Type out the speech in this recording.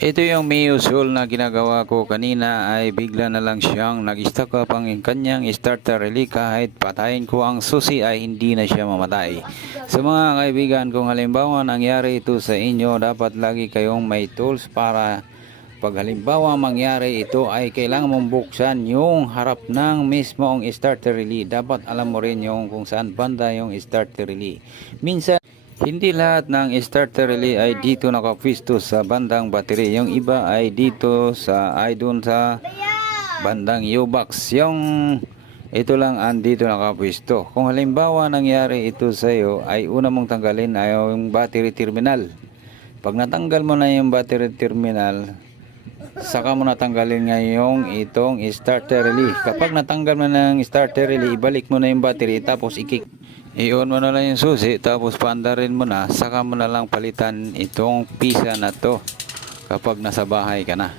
Ito yung Mio Soul na ginagawa ko kanina ay bigla na lang siyang nag-stuck up ang kanyang starter relay kahit patayin ko ang susi ay hindi na siya mamatay. Sa mga kaibigan kung halimbawa nangyari ito sa inyo dapat lagi kayong may tools para pag halimbawa mangyari ito ay kailangan mong buksan yung harap ng mismong starter relay. Dapat alam mo rin yung kung saan banda yung starter relay. Minsan hindi lahat ng starter relay ay dito nakapisto sa bandang battery. Yung iba ay dito sa ay dun sa bandang U-box. Yung ito lang ang dito nakapisto. Kung halimbawa nangyari ito sa iyo ay una mong tanggalin ay yung battery terminal. Pag natanggal mo na yung battery terminal, saka mo natanggalin ngayong itong starter relay. Kapag natanggal mo ng starter relay, ibalik mo na yung battery tapos ikik i-on mo na lang yung susi tapos paandarin mo na saka mo na lang palitan itong pisa na to kapag nasa bahay ka na